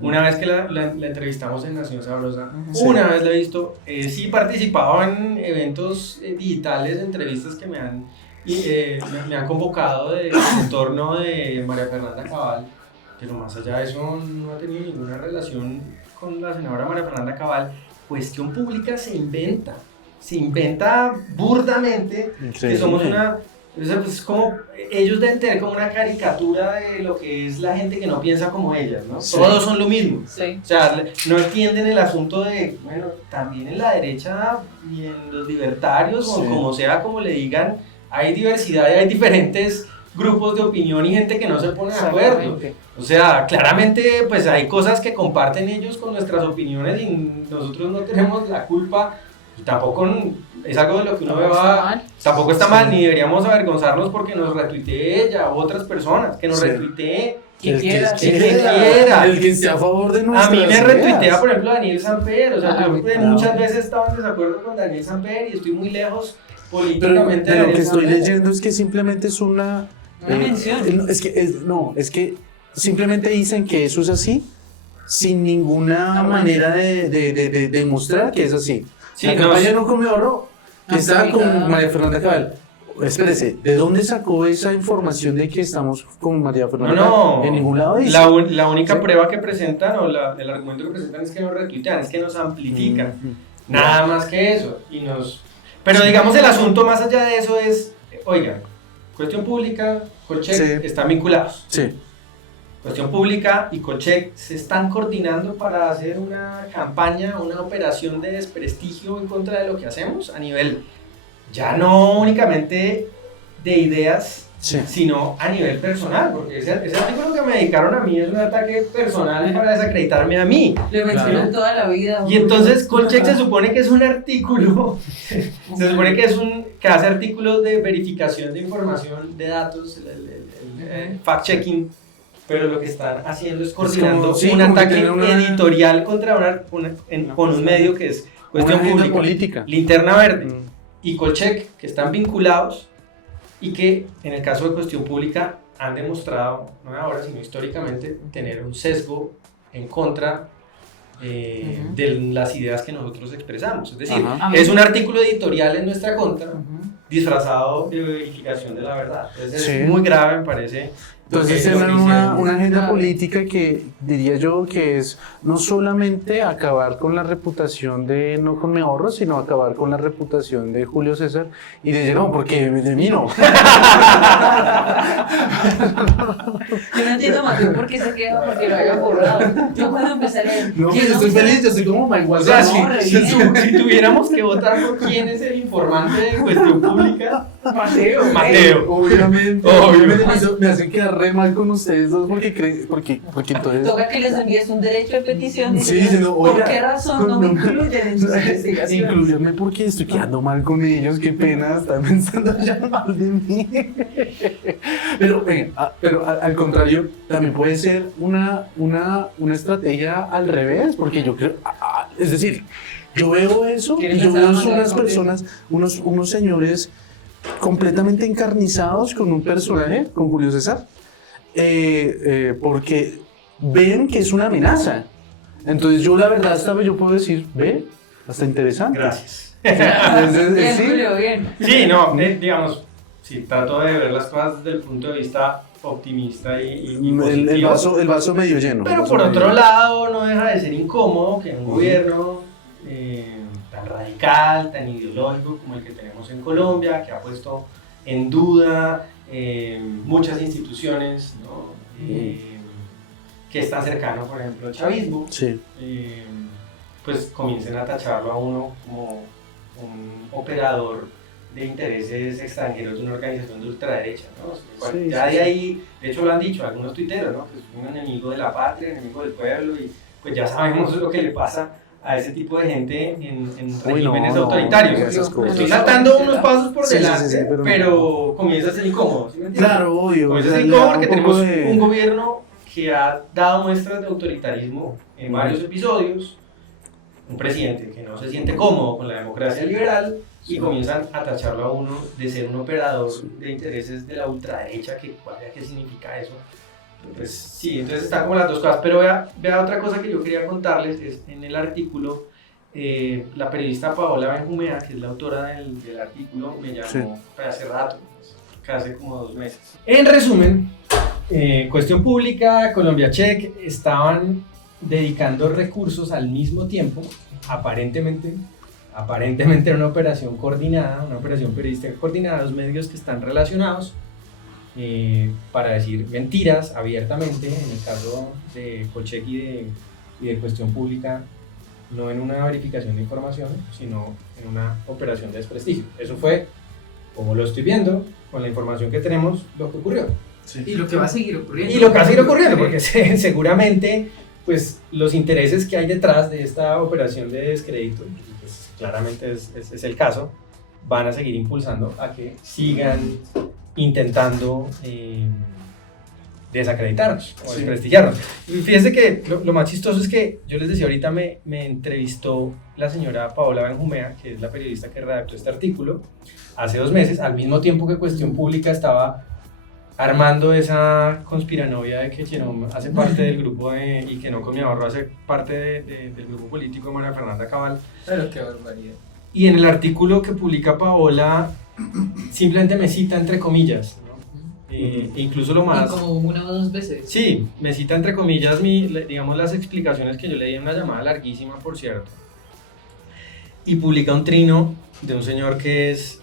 Una vez que la entrevistamos en Nación Sabrosa, Sí. una vez la he visto, sí participado en eventos digitales, entrevistas que me han convocado en torno de María Fernanda Cabal, pero más allá de eso no ha tenido ninguna relación con la senadora María Fernanda Cabal. Cuestión Pública se inventa burdamente que somos una... Es como, ellos deben tener como una caricatura de lo que es la gente que no piensa como ellas, ¿no? Sí. Todos son lo mismo. Sí. O sea, no entienden el asunto de, bueno, también en la derecha y en los libertarios, o Sí. como sea, como le digan, hay diversidad y hay diferentes grupos de opinión y gente que no se pone de acuerdo. Exactamente. O sea, claramente, pues hay cosas que comparten ellos con nuestras opiniones y nosotros no tenemos la culpa Y tampoco es algo de lo que uno No está mal. tampoco está mal, Sí. ni deberíamos avergonzarnos porque nos retuitee ella o otras personas, que nos Sí. retuitee. Quien quiera, que quiera. El que esté a favor de A nuestras mí me retuitea, ideas. por ejemplo, Daniel Samper. O sea, yo claro. muchas veces estaba en desacuerdo con Daniel Samper y estoy muy lejos Pero políticamente de lo Daniel que estoy Samper. leyendo es que simplemente es una... Una mención. Es que simplemente dicen que eso es así sin ninguna manera de demostrar que es así. Sí, La no, campaña sí. No Come Ahorro, que está con María Fernanda Cabal. Espérese, ¿de dónde sacó esa información de que estamos con María Fernanda? No. En ningún lado dice. La única Sí. prueba que presentan o el argumento que presentan es que nos retuitean, es que nos amplifican. Mm. Nada más que eso. Pero digamos el asunto más allá de eso es, oiga, cuestión pública, Colcheck Sí. están vinculados. Sí. Cuestión pública y Colcheck se están coordinando para hacer una campaña, una operación de desprestigio en contra de lo que hacemos a nivel, ya no únicamente de ideas, Sí. sino a nivel personal, porque ese artículo que me dedicaron a mí es un ataque personal para desacreditarme a mí. Lo mencionan Claro. toda la vida. Y entonces Colcheck se supone que es un artículo, se supone que que hace artículos de verificación de información, de datos, el fact-checking, pero lo que están haciendo es coordinando como- sí, un como que ataque tienen una- editorial contra con un medio que es Cuestión Una agenda Pública, política. Linterna Verde Mm. y Colcheck, que están vinculados y que en el caso de Cuestión Pública han demostrado, no ahora sino históricamente, tener un sesgo en contra de las ideas que nosotros expresamos. Es decir, Ajá. es un artículo editorial en nuestra contra, Ujú. disfrazado de verificación de la verdad. Entonces Sí. es muy grave, me parece. Entonces lo que tienen hicieron. una agenda Claro. política que diría yo que es no solamente acabar con la reputación de No Come Ahorro, sino acabar con la reputación de Julio César y de no, porque de mí no. Yo no entiendo a Mateo por qué se queda porque lo haya borrado. Yo cuando empecé a leer. No, ¿quién yo estoy no me- feliz, yo estoy como Mike O sea, Wazowski. No, si tuviéramos que votar por quién es el informante de Cuestión Pública, Mateo. Mateo. Obviamente, Obvio. me hace quedar re mal con ustedes dos porque entonces Toca que les envíes un derecho de petición. Sí, no, ¿Por oiga, qué razón no me incluyen en sus investigaciones? incluyanme porque estoy quedando mal con ellos, qué pena, están pensando ya mal de mí. Pero, al contrario, también puede ser una estrategia al revés, porque yo creo, es decir, yo veo eso y ¿Quieres yo empezar veo a mandar unas corriente? personas, unos señores completamente encarnizados con un personaje, con Julio César, porque ven que es una amenaza. Entonces yo la verdad hasta yo puedo decir, ve, hasta interesante. gracias. Entonces, Bien, sí. Julio, bien. Sí, no, digamos, sí, trato de ver las cosas desde el punto de vista optimista y El positivo. vaso medio lleno. Pero el vaso por medio otro lleno. lado, no deja de ser incómodo que un gobierno tan radical, tan ideológico como el que tenemos en Colombia, que ha puesto en duda muchas instituciones, ¿no? Que están cercanos, por ejemplo, al chavismo, Sí. pues comiencen a tacharlo a uno como un operador de intereses extranjeros de una organización de ultraderecha, ¿no? Sí, Ya sí, de sí. ahí, de hecho lo han dicho algunos tuiteros, ¿no? Que es un enemigo de la patria, enemigo del pueblo, y pues ya sabemos lo que le pasa a ese tipo de gente en regímenes autoritarios. no, esas cosas. Estoy saltando unos pasos por Sí, sí, sí, delante, sí, pero comienza a ser incómodo, ¿sí me entiendes? Claro, obvio. Comienza a o sea, ser le incómodo da porque un poco tenemos de- un gobierno que ha dado muestras de autoritarismo en varios episodios, un presidente que no se siente cómodo con la democracia liberal y comienzan a tacharlo a uno de ser un operador de intereses de la ultraderecha, que cuál es, qué significa eso. Pues sí, entonces están como las dos cosas, pero vea otra cosa que yo quería contarles, es en el artículo, la periodista Paola Benjumea, que es la autora del artículo, me llamó Sí. hace rato, hace como 2 meses. En resumen, Cuestión Pública, Colombia Check estaban dedicando recursos al mismo tiempo, aparentemente era una operación coordinada, una operación periodística coordinada, 2 medios que están relacionados para decir mentiras abiertamente, en el caso de Colcheck y de Cuestión Pública, no en una verificación de información, sino en una operación de desprestigio. Eso fue, como lo estoy viendo, con la información que tenemos, lo que ocurrió. Y lo que va a seguir ocurriendo. Y lo que va a seguir ocurriendo, porque seguramente pues los intereses que hay detrás de esta operación de descrédito, y pues claramente es el caso, van a seguir impulsando a que sigan intentando desacreditarnos o desprestigiarnos. Y fíjense que lo más chistoso es que yo les decía ahorita, me entrevistó la señora Paola Benjumea, que es la periodista que redactó este artículo, hace 2 meses, al mismo tiempo que Cuestión Pública estaba armando esa conspiranoia de que Jerome hace parte del grupo y que no con mi ahorro hace parte del grupo político de María Fernanda Cabal. Pero qué barbaridad. Y en el artículo que publica Paola, simplemente me cita entre comillas, ¿no? Incluso lo más... Y como 1 o 2 veces. Sí, me cita entre comillas, digamos, las explicaciones que yo le di en una llamada larguísima, por cierto. Y publica un trino de un señor que es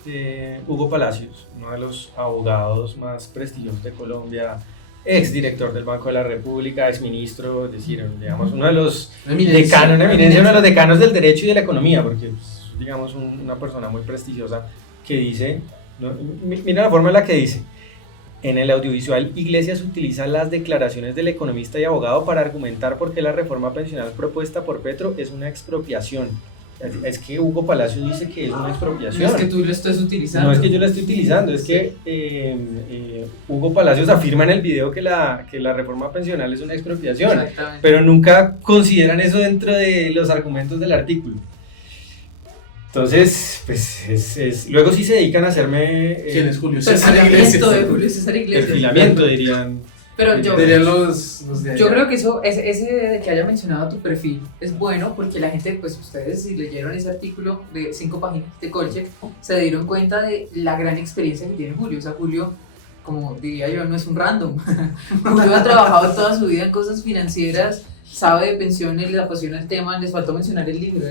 Hugo Palacios, uno de los abogados más prestigiosos de Colombia, ex director del Banco de la República, ex ministro, es decir, digamos, uno de los uno de los decanos del derecho y de la economía, porque es, digamos, una persona muy prestigiosa que dice, ¿no? Mira la forma en la que dice: en el audiovisual, Iglesias utiliza las declaraciones del economista y abogado para argumentar por qué la reforma pensional propuesta por Petro es una expropiación. Es que Hugo Palacios dice que es una expropiación. No es que tú lo estés utilizando. No es que yo la esté utilizando, es que Hugo Palacios afirma en el video que la reforma pensional es una expropiación, pero nunca consideran eso dentro de los argumentos del artículo. Entonces, pues luego sí se dedican a hacerme... ¿Quién es Julio César Iglesias? Iglesias? De Julio César Iglesias. Perfilamiento, dirían. Pero yo Los de allá. Yo creo que eso, ese de que haya mencionado tu perfil es bueno porque la gente, pues ustedes si leyeron ese artículo de 5 páginas de Kolchak, se dieron cuenta de la gran experiencia que tiene Julio. O sea, Julio, como diría yo, no es un random. Julio ha trabajado toda su vida en cosas financieras, sabe de pensiones, le apasiona el tema. Les faltó mencionar el libro,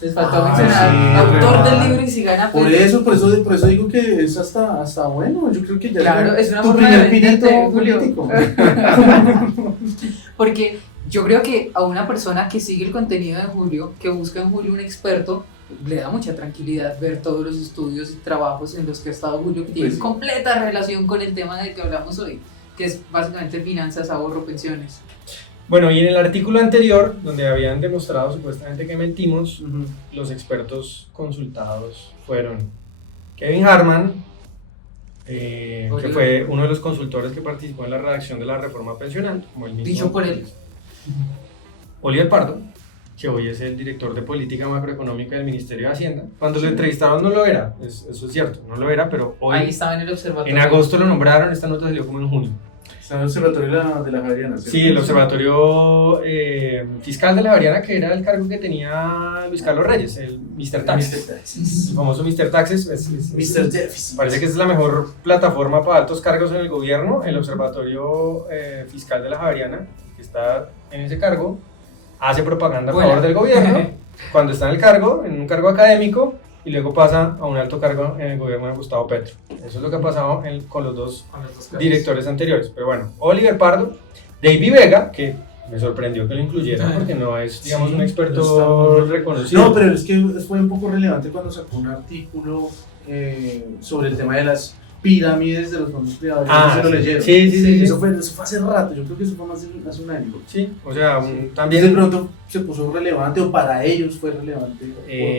les faltó mencionar sí, autor del libro y si gana por eso digo que es hasta bueno. Yo creo que ya claro, es una tu forma primer de venderte, pinito Julio. político. Porque yo creo que a una persona que sigue el contenido de Julio, que busca en Julio un experto, le da mucha tranquilidad ver todos los estudios y trabajos en los que ha estado Julio, que tienen completa relación con el tema del que hablamos hoy, que es básicamente finanzas, ahorro, pensiones. Bueno, y en el artículo anterior, donde habían demostrado supuestamente que mentimos, los expertos consultados fueron Kevin Harman, que fue uno de los consultores que participó en la redacción de la reforma pensional, como el mismo. Dicho por él. Oliver Pardo, que hoy es el director de política macroeconómica del Ministerio de Hacienda. Cuando lo entrevistaron no lo era, eso es cierto, no lo era, pero hoy, ahí estaba en el observatorio. En agosto lo nombraron, esta nota salió como en junio. Está en el observatorio de la Javeriana, ¿cierto? Sí, el observatorio fiscal de la Javeriana, que era el cargo que tenía Luis Carlos Reyes, el Mr. Taxes. El famoso Mr. Taxes. Mr. Deficit. Parece que esa es la mejor plataforma para altos cargos en el gobierno. El observatorio fiscal de la Javeriana, que está en ese cargo, hace propaganda a favor del gobierno cuando está en el cargo, en un cargo académico, y luego pasa a un alto cargo en el gobierno de Gustavo Petro. Eso es lo que ha pasado con los dos directores anteriores. Pero bueno, Oliver Pardo, David Vega, que me sorprendió que lo incluyeran porque no es, digamos, un experto reconocido. No, pero es que fue un poco relevante cuando sacó un artículo sobre el tema de las pirámides de los fondos privados. ¿Se lo leyeron? Sí. Eso fue hace rato, yo creo que eso fue más de hace un año. Sí, o sea, también... De pronto se puso relevante, o para ellos fue relevante,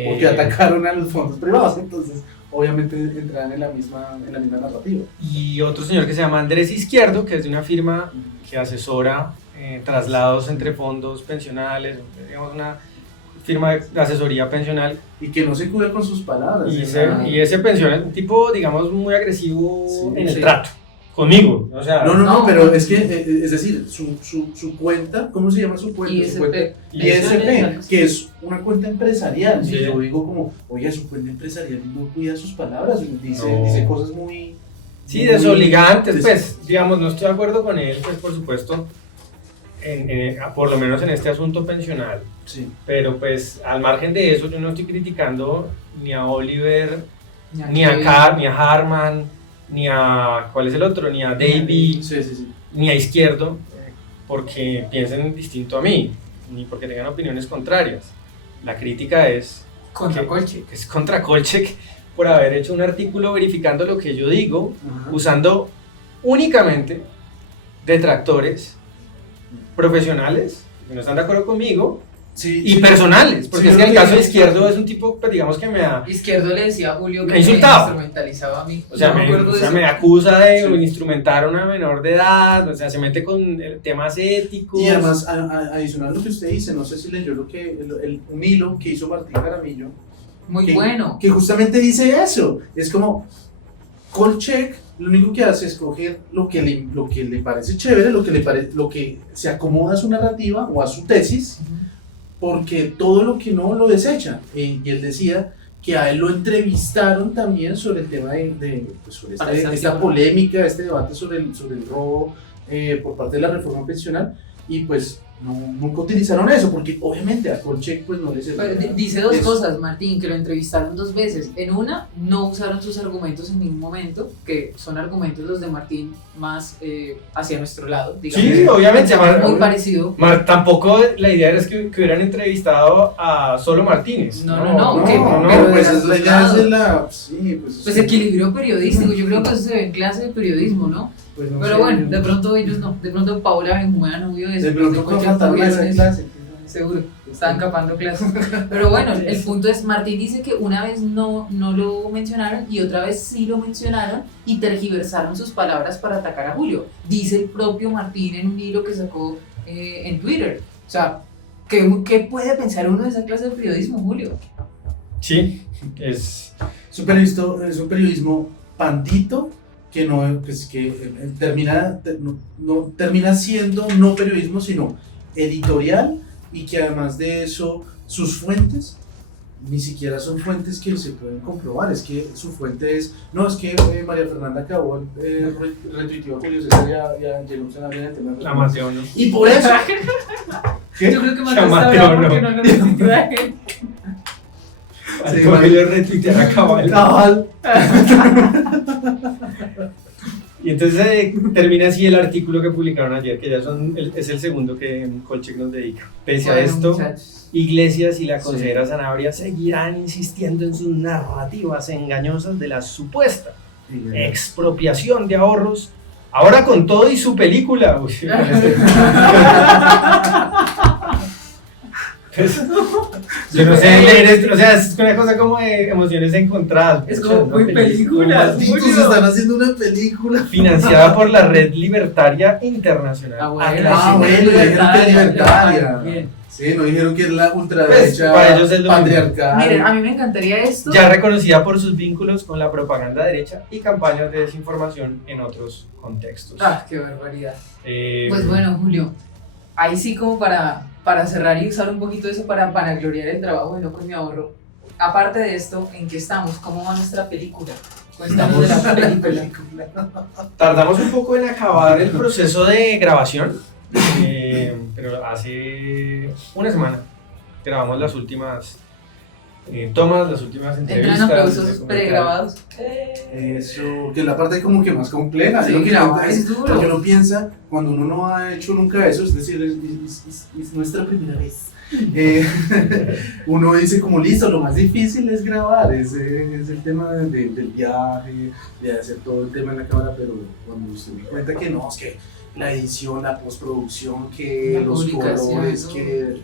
porque atacaron a los fondos privados, entonces obviamente entraban en la misma narrativa. Y otro señor que se llama Andrés Izquierdo, que es de una firma que asesora traslados entre fondos pensionales, digamos una firma de asesoría pensional. Y que no se cuida con sus palabras. Y ese pensional, un tipo, digamos, muy agresivo en el trato. Conmigo, o sea... No, pero es que, es decir, su cuenta, ¿cómo se llama su cuenta? ISP, que es una cuenta empresarial. Sí. Y yo digo como, oye, su cuenta empresarial no cuida sus palabras, dice cosas muy... Sí, desobligantes, pues, digamos, no estoy de acuerdo con él, pues, por supuesto, por lo menos en este asunto pensional. Sí. Pero, pues, al margen de eso, yo no estoy criticando ni a Oliver, ni a Harman, ni a, ¿cuál es el otro? Ni a David, ni a Izquierdo, porque piensen distinto a mí, ni porque tengan opiniones contrarias. La crítica es contra Kolchak. Es contra Kolchak por haber hecho un artículo verificando lo que yo digo, usando únicamente detractores profesionales, que no están de acuerdo conmigo, Sí, y sí. personales, porque Sí, es yo que en el creo caso que- de Izquierdo es un tipo, pues, digamos que me ha... Izquierdo le decía a Julio que Me me insultaba. instrumentalizaba a mí. O sea, No me acuerdo de eso. me acusa de Sí. instrumentar a una menor de edad, o sea, se mete con temas éticos. Y además, adicional a lo que usted dice, no sé si leyó un hilo que hizo Martín Jaramillo, Muy que, bueno. que justamente dice eso. Es como, Kolchak lo único que hace es coger lo que le parece chévere, lo que se acomoda a su narrativa o a su tesis, porque todo lo que no lo desecha. Y él decía que a él lo entrevistaron también sobre el tema pues sobre Para esa esta figura. polémica, este debate sobre el robo por parte de la reforma pensional, y pues nunca utilizaron eso, porque obviamente a Kolchak pues no le Pero servía dice dos eso. cosas, Martín, que lo entrevistaron 2 veces. En una, no usaron sus argumentos en ningún momento, que son argumentos los de Martín más hacia nuestro lado, digamos. Sí, obviamente. Muy parecido. Tampoco la idea era que hubieran entrevistado a solo Martínez. No, No, que- no, pues pero es la idea es de la... Sí, Pues equilibrio periodístico, yo creo que eso se ve en clase de periodismo, ¿no? pues no Pero sé, bueno, de pronto ellos no. De pronto Paola Benjumea no vio eso. de pronto cualquier faltaron a esa viernes. clase. Seguro, estaban capando clases. Pero bueno, el punto es, Martín dice que una vez no lo mencionaron y otra vez sí lo mencionaron y tergiversaron sus palabras para atacar a Julio. Dice el propio Martín en un hilo que sacó en Twitter. O sea, ¿qué puede pensar uno de esa clase de periodismo, Julio? Sí, es... Es un periodismo pandito que termina siendo no periodismo, sino editorial, y que además de eso, sus fuentes ni siquiera son fuentes que se pueden comprobar. Es que su fuente es, no, es que María Fernanda acabó retuiteó a Julio César, ya llegó a bien el tema de La Mateo, ¿no? y por eso ¿qué? Yo creo que Martín Chamate está o bravo no. porque no lo retuiteó a él. Al Sí, toque le retuitear a cabal. Cabal. Y entonces termina así el artículo que publicaron ayer, que ya es el segundo que Kolchak nos dedica. Pese a Bueno, esto, muchachos. Iglesias y la Sí. consejera Sanabria seguirán insistiendo en sus narrativas engañosas de la supuesta expropiación de ahorros, ahora con todo y su película. Uy, con este- Pues, yo no sé leer esto, o sea, es una cosa como de emociones encontradas. Es Pucha, como una muy película. Malditos, Julio. están haciendo una película. Financiada por la Red Libertaria Internacional. Ah, bueno, Ah, bueno, dijeron que es libertaria. Bien. Sí, no dijeron que es la Pues, ultraderecha para ellos es lo patriarcal. Miren, a mí me encantaría esto. Ya reconocida por sus vínculos con la propaganda derecha y campañas de desinformación en otros contextos. Ah, qué barbaridad. Eh, Pues bueno, Julio, ahí sí como para cerrar y usar un poquito eso para gloriar el trabajo de No Con Mi Ahorro. Aparte de esto, ¿en qué estamos? ¿Cómo va nuestra película? Cuéntanos de la película. Tardamos un poco en acabar el proceso de grabación, pero hace una semana grabamos las últimas tomas, las últimas entrevistas. Entran aplausos documentales. pregrabados. Eso, que es la parte como que más compleja. Sí, ¿no? Que grabar es, es duro. porque uno piensa, cuando uno no ha hecho nunca eso, es decir, es nuestra primera vez. Uno dice como listo, lo más difícil es grabar, es el tema del viaje, de hacer todo el tema en la cámara, pero cuando usted me cuenta que no, es que la edición, la postproducción, que La los publicación, colores, ¿no? que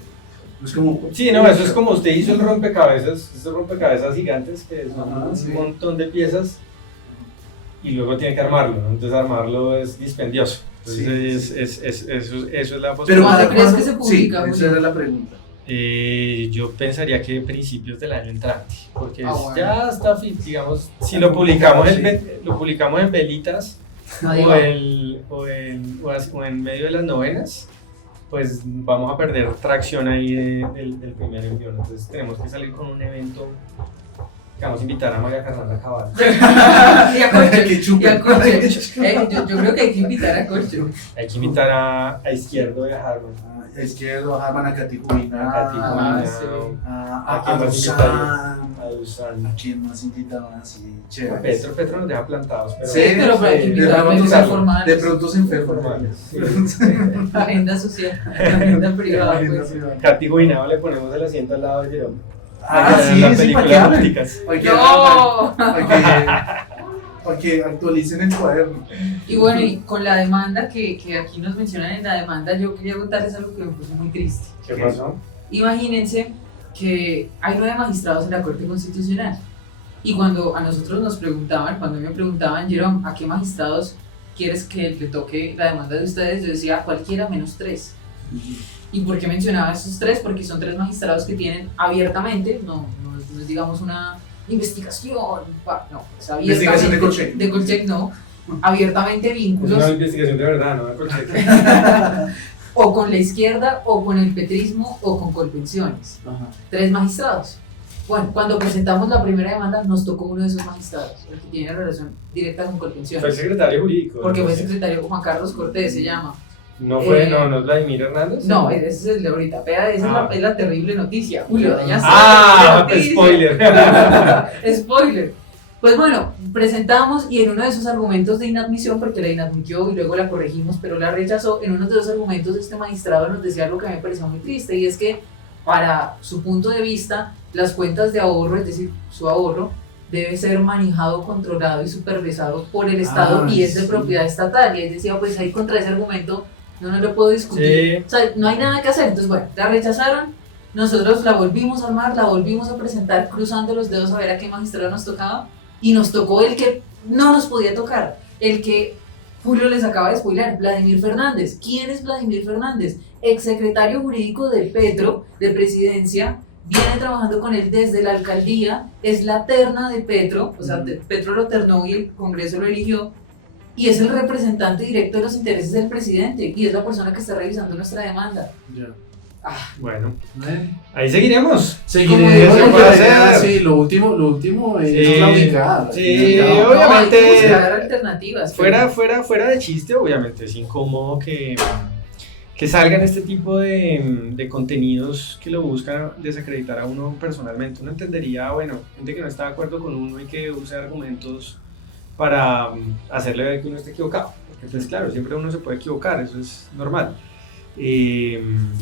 es como... Sí, no, eso es como usted hizo el rompecabezas, esos rompecabezas gigantes que son Ajá, un sí. montón de piezas y luego tiene que armarlo, ¿no? Entonces armarlo es dispendioso. Entonces eso es la Pero posibilidad. ¿Cuándo para crees cuándo? que se publica, Sí, esa Julio? era la pregunta. Yo pensaría que principios del año entrante, porque Bueno. ya está, digamos, si lo publicamos, Sí. lo publicamos en velitas Ahí o va. o en medio de las novenas, pues vamos a perder tracción ahí del primer envío. Entonces tenemos que salir con un evento que vamos a invitar a María Fernanda Cabal. Y a Corcho. Que chupe. Y a Corcho. Yo creo que hay que invitar a Corcho. Hay que invitar a Izquierdo y a Harvard. A Izquierdo, a Manacati Jubina, A Katy Ah, Jubina, sí. a Dusan. a Dusan. ¿A quién más invitaba así? A Chévere. Petro nos deja plantados, pero Sí, pero hay que de invitar a pronto medios se- informales. De pronto se enferma. formales. Sí. Agenda social, agenda privada, pues. Katy Guinao le ponemos el asiento al lado de Jerome. Ah, En la sí, sí, película para que hablen. Rústicas. Para que- ¡No! para para que actualicen el cuaderno. Y bueno, y con la demanda que aquí nos mencionan en la demanda, yo quería contarles algo que me puso muy triste. ¿Qué pasó? Imagínense que hay 9 magistrados en la Corte Constitucional. Y cuando a nosotros nos preguntaban, cuando me preguntaban, Jerome, ¿a qué magistrados quieres que le toque la demanda de ustedes? Yo decía, cualquiera menos 3. ¿Y por qué mencionaba esos 3? Porque son 3 magistrados que tienen abiertamente, no es digamos una investigación, no, es abiertamente. Investigación de Colcheck. De Colcheck, no. Abiertamente Es vínculos. una investigación de verdad, ¿no? O con la izquierda, o con el petrismo, o con Colpensiones. Ajá. 3 magistrados. Bueno, cuando presentamos la primera demanda, nos tocó uno de esos magistrados, el que tiene relación directa con Colpensiones. Fue el secretario jurídico. Porque fue ¿no? secretario Juan Carlos Cortés, se llama. No fue, no es Vladimir Hernández. No, ese es el de ahorita. Esa es la terrible noticia. Julio, ya Spoiler. Spoiler. Pues bueno, presentamos y en uno de esos argumentos de inadmisión, porque la inadmitió y luego la corregimos, pero la rechazó, en uno de esos argumentos este magistrado nos decía algo que me pareció muy triste, y es que para su punto de vista, las cuentas de ahorro, es decir, su ahorro, debe ser manejado, controlado y supervisado por el Estado y es de propiedad estatal. Y él decía, pues ahí contra ese argumento no lo puedo discutir. Sí. O sea, no hay nada que hacer. Entonces, bueno, la rechazaron, nosotros la volvimos a armar, la volvimos a presentar cruzando los dedos a ver a qué magistrado nos tocaba, y nos tocó el que no nos podía tocar, el que Julio les acaba de spoiler, Vladimir Fernández. ¿Quién es Vladimir Fernández? Exsecretario jurídico del Petro, de Presidencia, viene trabajando con él desde la alcaldía, es la terna de Petro, o sea, Petro lo ternó y el Congreso lo eligió, y es el representante directo de los intereses del presidente, y es la persona que está revisando nuestra demanda. Ya. Bueno, ahí seguiremos. Seguiremos. ¿Cómo puede ser? Sí, lo último es Sí. claudicar. Sí, No, obviamente. hay que buscar alternativas. Fuera de chiste, obviamente es incómodo que salgan este tipo de contenidos que lo buscan desacreditar a uno personalmente. Uno entendería, bueno, gente que no está de acuerdo con uno y que use argumentos para hacerle ver que uno está equivocado. Porque pues claro, siempre uno se puede equivocar, eso es normal.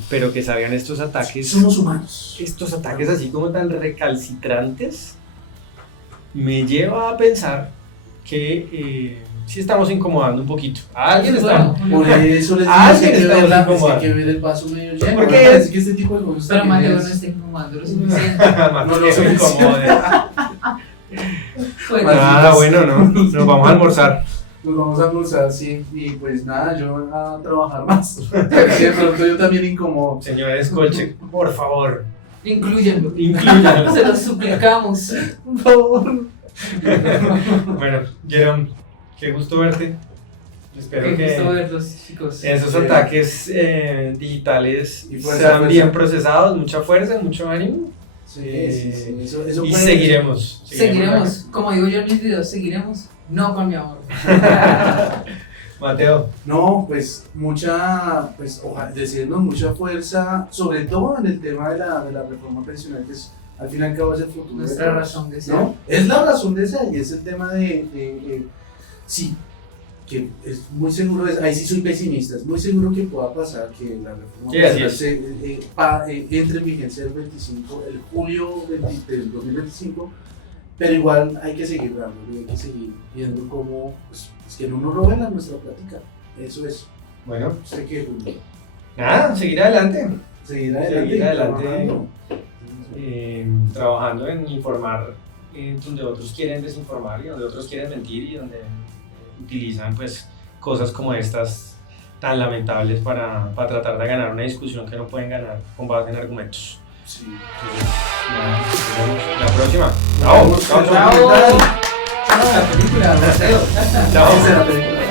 Pero que salgan estos ataques. Somos humanos. Estos ataques así como tan recalcitrantes me lleva a pensar que sí estamos incomodando un poquito. A alguien está. Por eso les Ah, digo sí, que estamos hay que ver el vaso medio lleno. Porque es que este tipo de cosas. Pero también Mateo es- no está incomodando lo suficiente. No lo sé. incomode. Bueno, Nada, bueno, no. Nos vamos a almorzar. Nos vamos a almorzar, sí. Y pues nada, yo voy a trabajar más. De pronto yo también incomodo. Señores Colcheck, por favor, incluyanlo. incluyan. Se los suplicamos. Por favor. Bueno, Jerome, qué gusto verte. Espero Qué gusto que verlos, chicos. esos Sí. ataques digitales Y fuerza, sean fuerza. bien procesados, mucha fuerza, mucho ánimo. Sí. Eso Y puede- seguiremos. Seguiremos, como digo yo en mis videos, seguiremos, no con mi amor. Mateo, No, pues ojalá decirnos mucha fuerza, sobre todo en el tema de la reforma pensional, que es al fin y al cabo es el futuro. de Nuestra todos, razón de ser. ¿no? Es la razón de ser y es el tema sí, que es muy seguro, ahí sí soy pesimista, es muy seguro que pueda pasar que la reforma Sí, así pensional entre en vigencia el julio del 2025, pero igual hay que seguir dándole, hay que seguir viendo cómo, pues, es que no nos roben a nuestra plática, eso es, bueno, sé que nada, seguir adelante. seguir adelante, Seguir adelante. trabajando. Trabajando en informar donde otros quieren desinformar y donde otros quieren mentir y donde utilizan pues cosas como estas tan lamentables para tratar de ganar una discusión que no pueden ganar con base en argumentos. Sí. Entonces, nada, nos vemos la próxima. Nos vemos. Chao, chao, Chao. chao. La película, Mateo. Chao. Esa es la película.